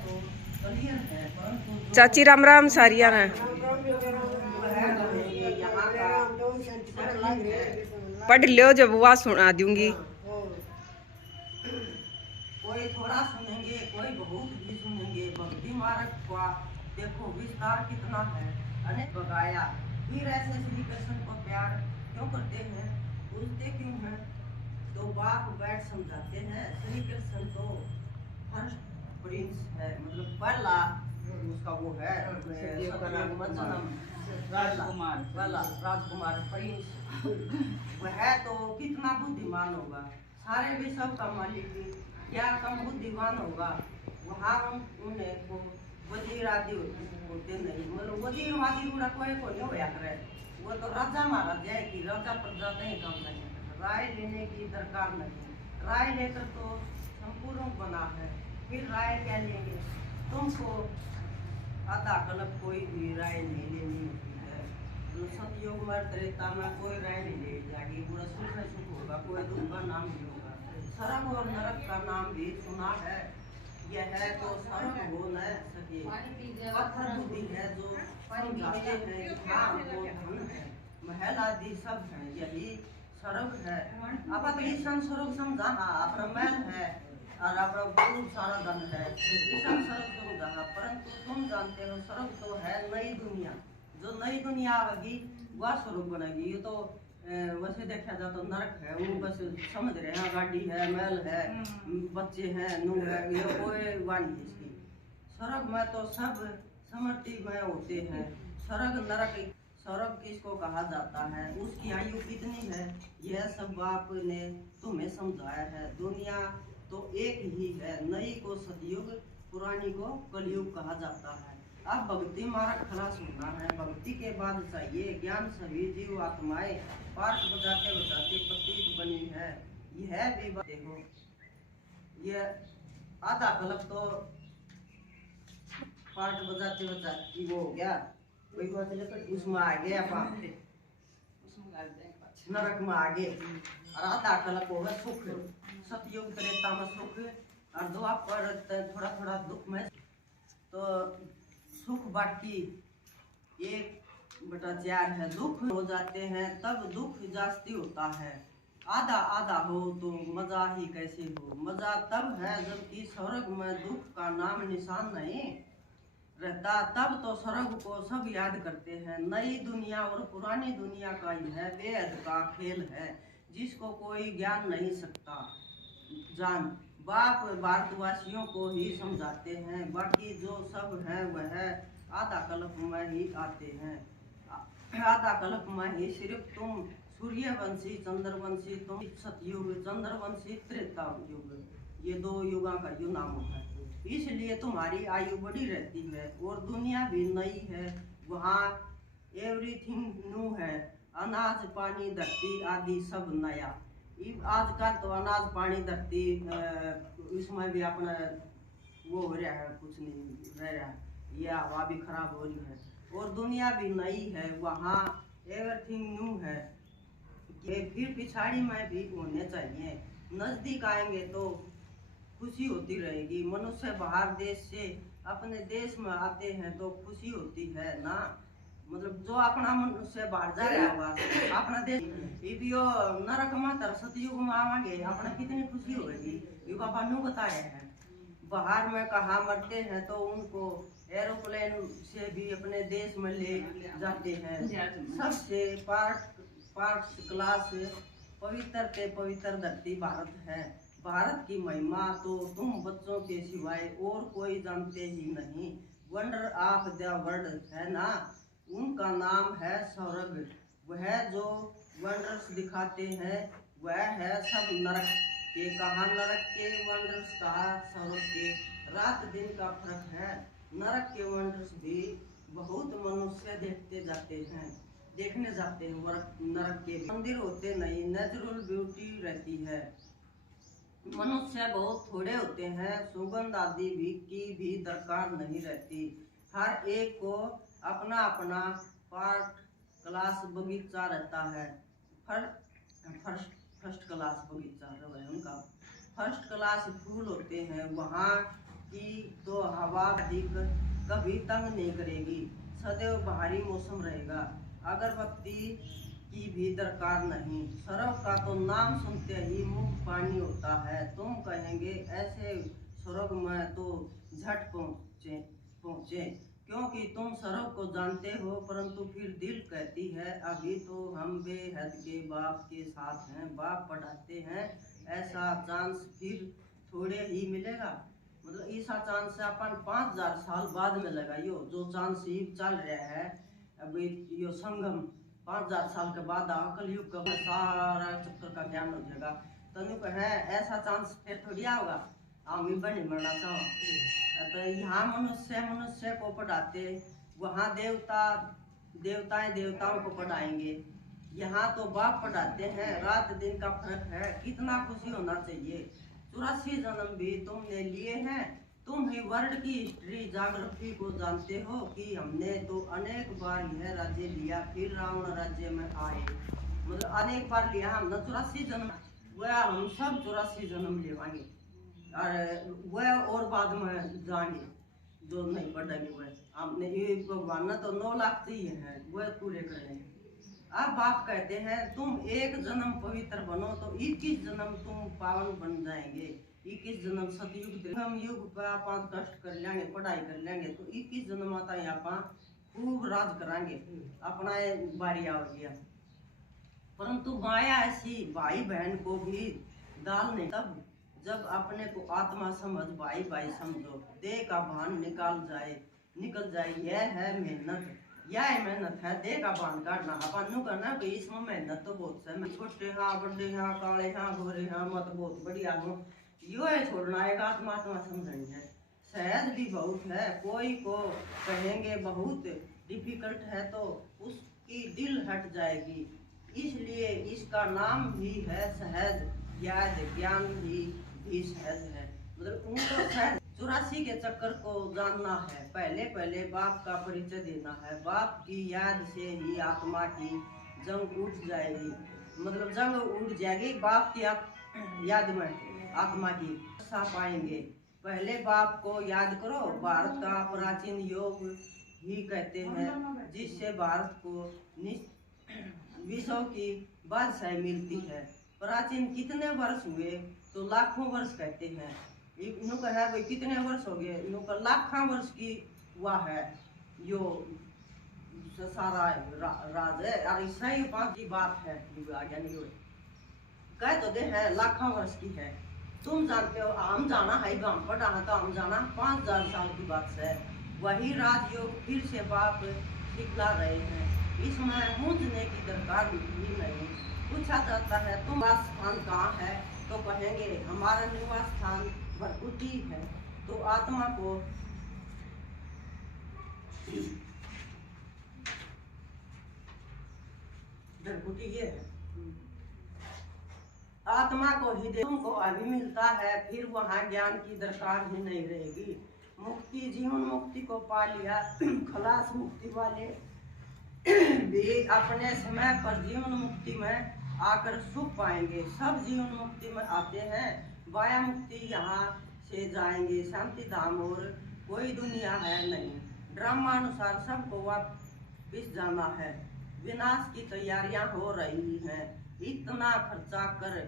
तो क्लियर है, परंतु चाची राम राम सारिया ने यहाँ का पढ़ लियो जब वह सुना दूंगी। कोई थोड़ा सुनेंगे, कोई बहुत भी सुनेंगे। भक्ति मार्ग का देखो विस्तार कितना है, अनेक बगाया। फिर ऐसे श्री कृष्ण को प्यार क्यों करते हैं, पूछते क्यों हैं, तो बाप बैठ समझाते हैं। श्री कृष्ण तो फर्स्ट प्रिंस है, मतलब पहला उसका वो है राजकुमार, पहला राजकुमार प्रिंस वह तो कितना बुद्धिमान होगा, सारे विश्व का मालिक क्या कम बुद्धिमान होगा। वहाँ उन्हें को वजीर आदि होते नहीं, मतलब वजीर वादी उड़ा कोई को नहीं होया करे। वो तो राजा महाराजा है कि राजा प्रजा कहीं काम नहीं, राय लेने की दरकार नहीं। राय लेकर तो संपूर्ण बना है, फिर राय क्या लेंगे। तुमको आधा कल्प कोई भी राय नहीं लेनी होती है। सतयुग में त्रेता में कोई राय नहीं ले जाएगी, पूरा सुख है सुख होगा, कोई दुख का नाम नहीं होगा। सरग और नरक का नाम भी सुना है, यह है तो सरग हो न सके। पत्थर बुद्धि है जो समझाते हैं कि हाँ वो धन है, महल आदि सब है, यही सरग है। अब ईशन स्वरूप समझाना अपना महल है और अपना बहुत सारा धन है, ईशन सरग समझाना। परंतु तुम जानते हो सरग तो है नई दुनिया, जो नई दुनिया आएगी वह स्वरूप बनेगी। ये तो वैसे देखा जाए तो नरक है, वो बस समझ रहे हैं गाड़ी है, महल है, बच्चे हैं, नूह है, ये कोई वाणी इसकी। स्वर्ग में तो सब समृद्धि में होते हैं। स्वर्ग नरक, स्वर्ग किसको कहा जाता है, उसकी आयु कितनी है, यह सब बाप ने तुम्हें समझाया है। दुनिया तो एक ही है, नई को सतयुग, पुरानी को कलयुग कहा जाता है। अब भक्ति मार्ग खलास होना है, भक्ति के बाद चाहिए ज्ञान। सभी जीव आत्माएं पार्ट बजाते बजाते प्रतीक बनी है, यह भी देखो। यह आधा कल्प तो पार्ट बजाते बजाते वो हो गया, उसमें आ गया पाप नरक में आगे। और आधा कल्प होगा सुख, सतयुग त्रेता में सुख, और द्वापर थोड़ा थोड़ा दुख में। तो सुख बाकी 1/4 है, दुख हो जाते हैं तब दुख जास्ती होता है। आधा आधा हो तो मजा ही कैसे हो, मजा तब है जबकि स्वर्ग में दुख का नाम निशान नहीं रहता, तब तो स्वर्ग को सब याद करते हैं। नई दुनिया और पुरानी दुनिया का यह बेहद का खेल है, जिसको कोई ज्ञान नहीं सकता जान। बाप भारतवासियों को ही समझाते हैं, बाकी जो सब है वह आधा कल्प में ही आते हैं। आधा कल्प में ही सिर्फ तुम सूर्यवंशी चंद्रवंशी, तुम सतयुग, चंद्रवंशी त्रेता युग, ये 2 युगों का यो नाम होता है। इसलिए तुम्हारी आयु बड़ी रहती है और दुनिया भी नई है, वहाँ एवरीथिंग न्यू है। अनाज पानी धरती आदि सब नया। आज का तो अनाज पानी धरती इसमें भी अपना वो हो रहा है, कुछ नहीं रह रहा है, ये हवा भी खराब हो रही है और दुनिया भी नई है, वहाँ एवरीथिंग न्यू है। ये फिर पिछाड़ी में भी होने चाहिए। नजदीक आएंगे तो खुशी होती रहेगी। मनुष्य बाहर देश से अपने देश में आते हैं तो खुशी होती है ना, मतलब जो अपना मनुष्य बाहर जा रहा होगा अपना देश, यो नरक में सतयुग में आवांगे अपना कितनी खुशी होगी। युग बानू बताया है, बाहर में कहा मरते हैं तो उनको एरोप्लेन से भी अपने देश में ले जाते हैं। सबसे पार्ट क्लास पवित्र ते पवित्र धरती भारत है। भारत की महिमा तो तुम बच्चों के सिवाय और कोई जानते ही नहीं। वंडर ऑफ द वर्ल्ड है ना, उनका नाम है स्वर्ग। वह जो वंडर्स दिखाते हैं वह है सब नरक के, कहा नरक के वंडर्स, कहा स्वर्ग के। रात दिन का फर्क है, नरक के वंडर्स भी बहुत मनुष्य देखने जाते हैं। नरक के मंदिर होते नहीं, नेचुरल ब्यूटी रहती है। मनुष्य बहुत थोड़े होते हैं, सुगंध आदि की भी दरकार नहीं रहती। हर एक को अपना अपना पार्ट क्लास बगीचा रहता है। फर्स्ट क्लास बगीचा है उनका, फर्स्ट क्लास फूल होते हैं, वहाँ की तो हवा अधिक कभी तंग नहीं करेगी, सदैव बाहरी मौसम रहेगा। अगरबत्ती की भी दरकार नहीं, सरफ का तो नाम सुनते ही मुंह पानी होता है। तुम कहेंगे ऐसे स्वर्ग में तो झट पहुँचे पहुँचे, क्योंकि तुम सरफ को जानते हो, परंतु फिर दिल कहती है अभी तो हम बेहद के बाप के साथ हैं। बाप पढ़ाते हैं ऐसा चांस फिर थोड़े ही मिलेगा। मतलब ऐसा चांस अपन 5000 साल बाद में लगाइयो, जो चांस ही चल रहा है अभी यो संगम 5000 साल के बाद कलयुग का सारा चक्कर का ज्ञान हो जाएगा। तनु है ऐसा चांस फिर थोड़ी होगा। हम ही बने मरना चाहो तो यहाँ मनुष्य को पढ़ाते, वहाँ देवताएं देवताओं को पढ़ाएंगे। यहाँ तो बाप पढ़ाते हैं, रात दिन का फर्क है। कितना खुशी होना चाहिए। 84 जन्म भी तुमने लिए हैं। तुम ही वर्ल्ड की हिस्ट्री ज्योग्राफी को जानते हो कि हमने तो अनेक बार यह राज्य लिया, फिर रावण राज्य में आए। मतलब अनेक बार लिया हमने 84 जन्म, वह हम सब 84 जन्म लेवाएंगे वह और बाद में जाएंगे जो नहीं पढ़ेंगे। वह हमने ये भगवान ने तो 9 लाख चाहिए हैं, वह पूरे करेंगे। अब बाप कहते हैं तुम एक जन्म पवित्र बनो तो 21 जन्म तुम पावन बन जाएंगे। 21 जन्म सतयुग हम युग पे आप कष्ट कर लेंगे, पढ़ाई कर लेंगे, तो 21 जन्म आता है आप खूब राज कराएंगे, अपना बारी आ गया। परंतु माया ऐसी भाई बहन को भी डाल नहीं, तब जब अपने को आत्मा समझ भाई भाई समझो, देह का भान निकल जाए। यह है मेहनत, यह मेहनत है देह का भान काटना। अपन करना कि इसमें मेहनत तो बहुत है, छोटे हाँ बड़े हाँ काले हाँ गोरे हाँ मत बहुत बढ़िया हो, यो है छोड़ना एक आत्मा समझनी है। सहज भी बहुत है, कोई को कहेंगे बहुत डिफिकल्ट है तो उसकी दिल हट जाएगी, इसलिए इसका नाम भी है सहज। ज्ञान भी सहज है। मतलब उनको सहज 84 के चक्कर को जानना है। पहले बाप का परिचय देना है। बाप की याद से ही आत्मा की जंग उठ जाएगी, मतलब जंग उठ जाएगी बाप की याद में आत्मा की सा पाएंगे। पहले बाप को याद करो। भारत का प्राचीन योग ही कहते हैं, जिससे भारत को विश्व की बादशाही मिलती है। प्राचीन कितने वर्ष हुए तो लाखों वर्ष कहते हैं। इनका है भाई कितने वर्ष हो गए, इनका लाखों वर्ष की हुआ है यो सारा राज है। और ईसाई पाक की बात है, आज्ञा नहीं हुई कह तो दे है लाखों वर्ष की है। तुम जानते हो हम जाना है गांव पर डाला, तो हम जाना 5000 साल की बात है। वही राजयोग फिर से बाप सिखला रहे हैं, इसमें मूंझने की दरकार भी नहीं। पूछा जाता है तुम निवास स्थान कहाँ है, तो कहेंगे हमारा निवास स्थान भरकुटी है। तो आत्मा को भरकुटी ये है, आत्मा को ही तुमको अभी मिलता है, फिर वहाँ ज्ञान की दरकार ही नहीं रहेगी। मुक्ति जीवन मुक्ति को पा लिया, खलास मुक्ति वाले भी अपने समय पर जीवन मुक्ति में आकर सुख पाएंगे। सब जीवन मुक्ति में आते हैं, वाया मुक्ति यहाँ से जाएंगे शांति धाम, और कोई दुनिया है नहीं। ड्रामानुसार सबको वापिस जाना है। विनाश की तैयारियां हो रही हैं, इतना खर्चा कर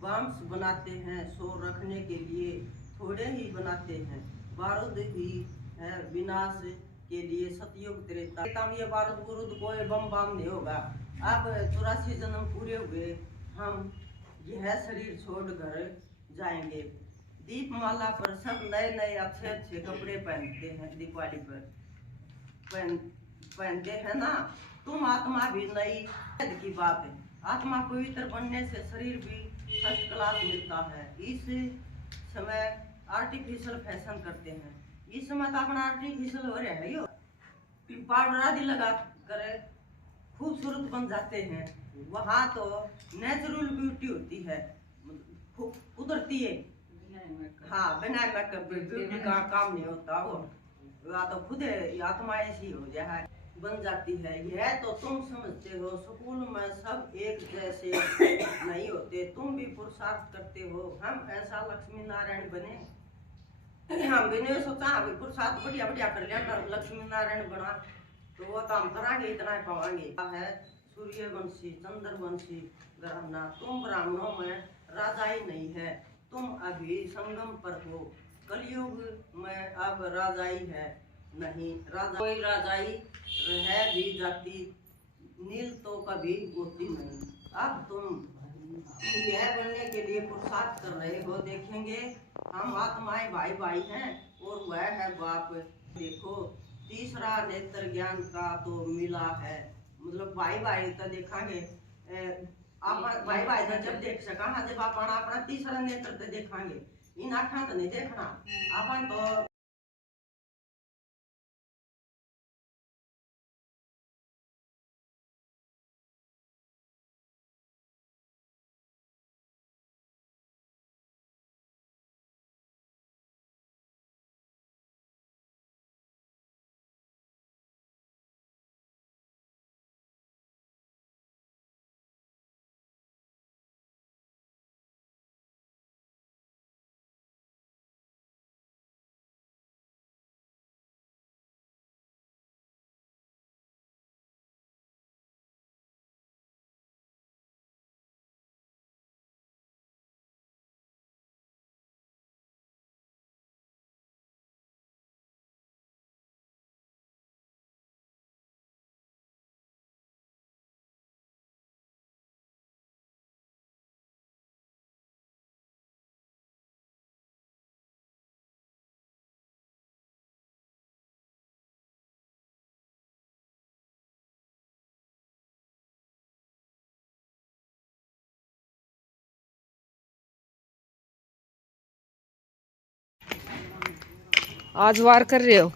बम्स बनाते हैं, सो रखने के लिए थोड़े ही बनाते हैं। बारूद भी है विनाश के लिए सतयुग त्रेता में, ये बारूद बुरूद कोई बम बम नहीं होगा। अब 84 जन्म पूरे हुए, हम यह शरीर छोड़ कर जाएंगे। दीपमाला पर सब नए नए अच्छे अच्छे कपड़े पहनते हैं, दिवाली पर पहनते हैं ना। तुम आत्मा भी नई की बात है, आत्मा पवित्र बनने से शरीर भी फर्स्ट क्लास मिलता है। इस समय आर्टिफिशियल फैशन करते हैं, इस समय तो अपना आर्टिफिशियल हो रहा है, यो पाउडर आदि लगा कर खूबसूरत बन जाते हैं। वहाँ तो नेचुरल ब्यूटी होती है, कुदरती है। हाँ, बिना मेकअप ब्यूटी का काम नहीं होता, वो या तो खुद आत्मा ऐसी हो जाए बन जाती है। यह तो तुम समझते हो, स्कूल में सब एक जैसे नहीं होते, तुम भी पुरुषार्थ करते हो। हम ऐसा लक्ष्मी नारायण बने हम भी नहीं सोचा अभी प्रसाद बढ़िया बढ़िया कर लिया लक्ष्मी नारायण बना तो वो तो हम करांगे इतना ही पावांगे है। सूर्यवंशी चंद्रवंशी ग्रहना तुम ब्राह्मणों में राजा ही नहीं है, तुम अभी संगम पर हो, कलयुग में अब राजा ही है नहीं, राजा कोई राजाई है भी जाती नील तो कभी होती नहीं। अब तुम यह बनने के लिए पुरुषार्थ कर रहे हो, देखेंगे हम आत्माएं भाई भाई हैं और वह है बाप। देखो तीसरा नेत्र ज्ञान का तो मिला है, मतलब भाई भाई तो देखांगे आप भाई भाई तो जब देख सका हाँ जब आप अपना तीसरा नेत्र तो देखांगे, इन आँखा तो नहीं देखना अपन तो। आज वार कर रहे हो?